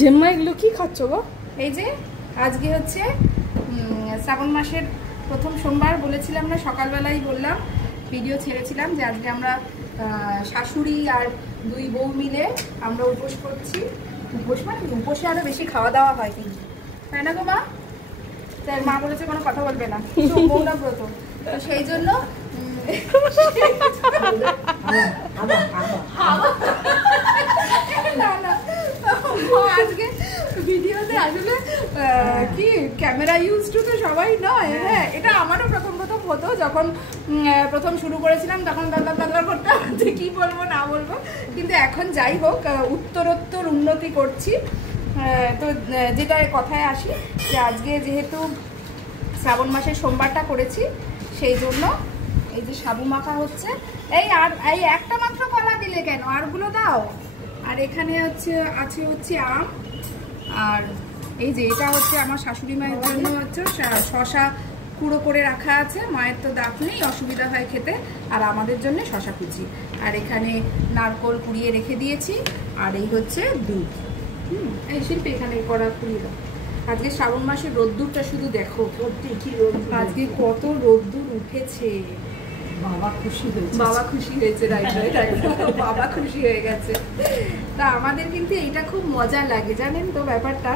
জেম্মা এগুলো কি খাচ্ছ গো? এই যে আজকে হচ্ছে শ্রাবণ মাসের প্রথম সোমবার, বলেছিলাম না সকালবেলায় বললাম, ভিডিও ছেড়েছিলাম যে আজকে আমরা শাশুড়ি আর দুই বউ মিলে আমরা উপোস করছি। উপোস মানে উপোসে আরো বেশি খাওয়া দাওয়া হয় কিন্তু, তাই না গো মা? তাই মা বলেছে কোনো কথা বলবে না, মৌনা ব্রত, তো সেই জন্য আজকে ভিডিওতে আসলে কি ক্যামেরা ইউজ টু তো সবাই নয়। হ্যাঁ, এটা আমারও প্রথম হতো, যখন প্রথম শুরু করেছিলাম তখন দাদা করতাম যে কি বলবো না বলবো, কিন্তু এখন যাই হোক উত্তরোত্তর উন্নতি করছি। তো যেটা কথায় আসি যে আজকে যেহেতু শ্রাবণ মাসের সোমবারটা করেছি, সেই জন্য এই যে সাবু মাখা হচ্ছে। এই একটা মাত্র কলা দিলে কেন, আরগুলো দাও। আর এখানে আছে আম, আর এই যে এটা হচ্ছে আমার শাশুড়ি মায়ের জন্য হচ্ছে শশা কুড়ো করে রাখা আছে, মায়ের তো দাঁত নেই, অসুবিধা হয় খেতে, আর আমাদের জন্য শশা কুচি, আর এখানে নারকোল কুড়িয়ে রেখে দিয়েছি, আর এই হচ্ছে দুধ। এই শিল্পী এখানে কড়া কুড়িয়ে দাও। আজকে শ্রাবণ মাসের রোদ্দুরটা শুধু দেখো, আজকে কত রোদ্দুর উঠেছে। বাবা খুশি হয়েছে বাবা খুশি হয়ে গেছে। তা আমাদের কিন্তু এইটা খুব মজা লাগে, জানেন তো ব্যাপারটা,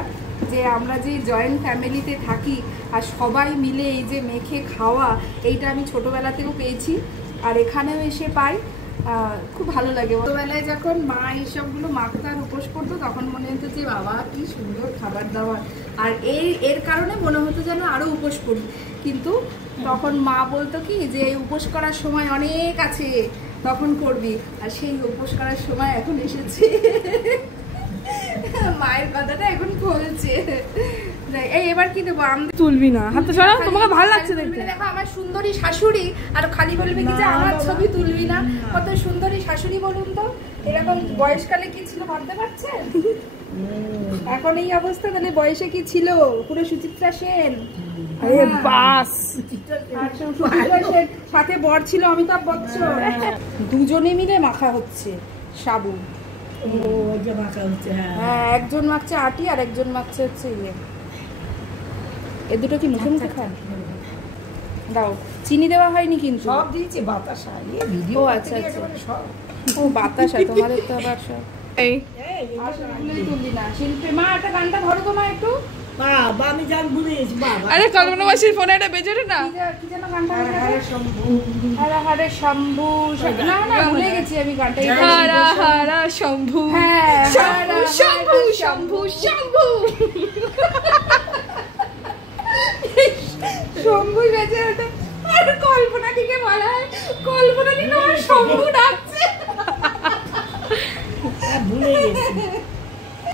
যে আমরা যে জয়েন্ট ফ্যামিলিতে থাকি আর সবাই মিলে এই যে মেখে খাওয়া, এইটা আমি ছোটবেলা থেকেও পেয়েছি আর এখানেও এসে পাই। খুব ভালো লাগে। ছোটবেলায় যখন মা এইসবগুলো মাখতো আর উপোস করতো, তখন মনে হতো যে বাবা কি সুন্দর খাবার দাবার, আর এর কারণে মনে হতো যেন আরো উপোস করি। কিন্তু তখন মা বলতো কি যে উপোস করার সময় অনেক আছে, তখন করবি, আর সেই উপোস করার সময় এখন এসেছে। মায়ের কথাটা এখন বলছে। এই এবার কি দেবো? আম তুলবি না, হাতে সরা, তোমাকে ভালো লাগছে দেখতে। দেখো আমার সুন্দরী শাশুড়ি, আর খালি বলবে কি যে আমার ছবি তুলবি না। কত সুন্দরী শাশুড়ি বলুন তো। এরকম বয়সকালে কি ছিল ভাবতে পারছেন? এখন এই অবস্থা, তাহলে বয়সে কি ছিল? পুরো সুচিত্রা সেন। আরে বাস, সাথে বর ছিল অমিতাভ বচ্চন। দুজনে মিলে মাখা হচ্ছে সাবু। হ্যাঁ, একজন মাখছে আটি আর একজন মাখছে হচ্ছে ইয়ে। এ দুটো কি মুখে মুখে খান? দাও, চিনি দেওয়া হয়নি কিন্তু, সব দিয়েছে বাতাসা। ভিডিও আচ্ছা ও বাতাসা, তোমাদের তো আবার সব এই তুললি না। শিল্পী মা একটা গানটা ধরো তো মা একটু। বাবা আমি জান ভুলে গেছি বাবা। আরে কল্পনা মাসির ফোনে এটা বেজে না, কি যেন গানটা? হরে হরে শম্ভু। না ভুলে গেছি আমি গানটা। হারা হারা শম্ভু, হ্যাঁ শম্ভু শম্ভু শম্ভু শম্ভু শম্ভু গেছে ওটা। আর কল্পনা দিকে বলা হয়, কল্পনা দিকে আমার শম্ভু ডাকছে। ভুলে গেছি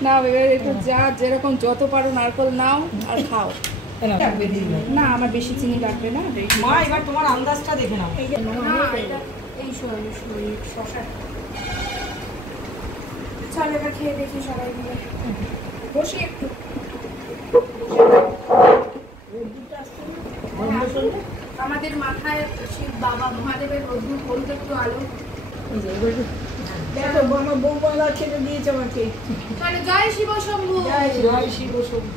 না একটু যা যেরকম যত পারো নারকল নাও আর খাও। না আমার বেশি চিনি লাগবে না মা, এবার তোমার আন্দাজটা দেখে নাও। এই শশা। চল এবার খেয়ে দেখি সবাই মিলে, বসি একটু। আমাদের মাথায় শিব বাবা মহাদেবের রোদ্দুর বলতে একটু আলো। দেখো আমার বউ বাংলা খেতে দিয়েছে আমাকে। তাহলে জয় শিব শম্ভু, জয় শিব শম্ভু।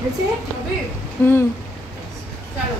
হয়েছে? চলো।